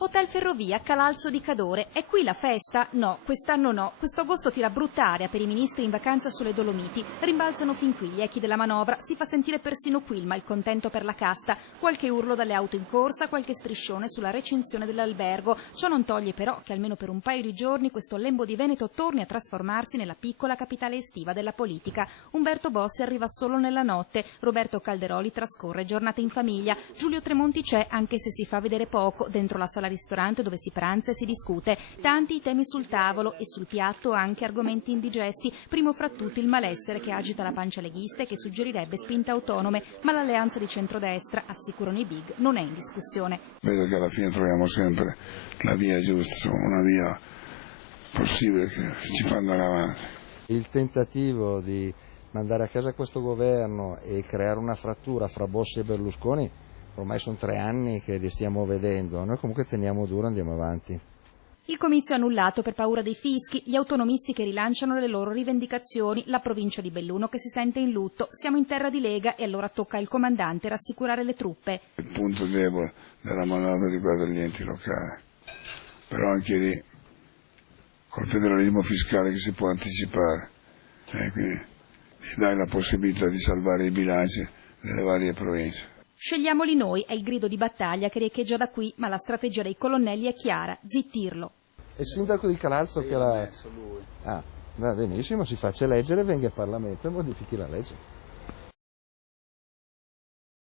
Hotel Ferrovia, Calalzo di Cadore. È qui la festa? No, quest'anno no. Questo agosto tira brutta aria per i ministri in vacanza sulle Dolomiti. Rimbalzano fin qui gli echi della manovra. Si fa sentire persino qui il malcontento per la casta. Qualche urlo dalle auto in corsa, qualche striscione sulla recinzione dell'albergo. Ciò non toglie però che almeno per un paio di giorni questo lembo di Veneto torni a trasformarsi nella piccola capitale estiva della politica. Umberto Bossi arriva solo nella notte. Roberto Calderoli trascorre giornate in famiglia. Giulio Tremonti c'è, anche se si fa vedere poco, dentro la sala ristorante dove si pranza e si discute. Tanti i temi sul tavolo e sul piatto anche argomenti indigesti, primo fra tutti il malessere che agita la pancia leghista e che suggerirebbe spinte autonome, ma l'alleanza di centrodestra, assicurano i big, non è in discussione. Vedo che alla fine troviamo sempre la via giusta, insomma, una via possibile che ci fa andare avanti. Il tentativo di mandare a casa questo governo e creare una frattura fra Bossi e Berlusconi ormai sono 3 anni che li stiamo vedendo, noi comunque teniamo duro, andiamo avanti. Il comizio annullato per paura dei fischi, gli autonomisti che rilanciano le loro rivendicazioni, la provincia di Belluno che si sente in lutto. Siamo in terra di Lega e allora tocca al comandante rassicurare le truppe. Il punto debole della manovra riguarda gli enti locali, però anche lì col federalismo fiscale che si può anticipare, quindi gli dai la possibilità di salvare i bilanci delle varie province. Scegliamoli noi è il grido di battaglia che riecheggia da qui, ma la strategia dei colonnelli è chiara, zittirlo. È il sindaco di Calalzo che l'ha messo lui. Va benissimo, si faccia eleggere, venga in Parlamento e modifichi la legge.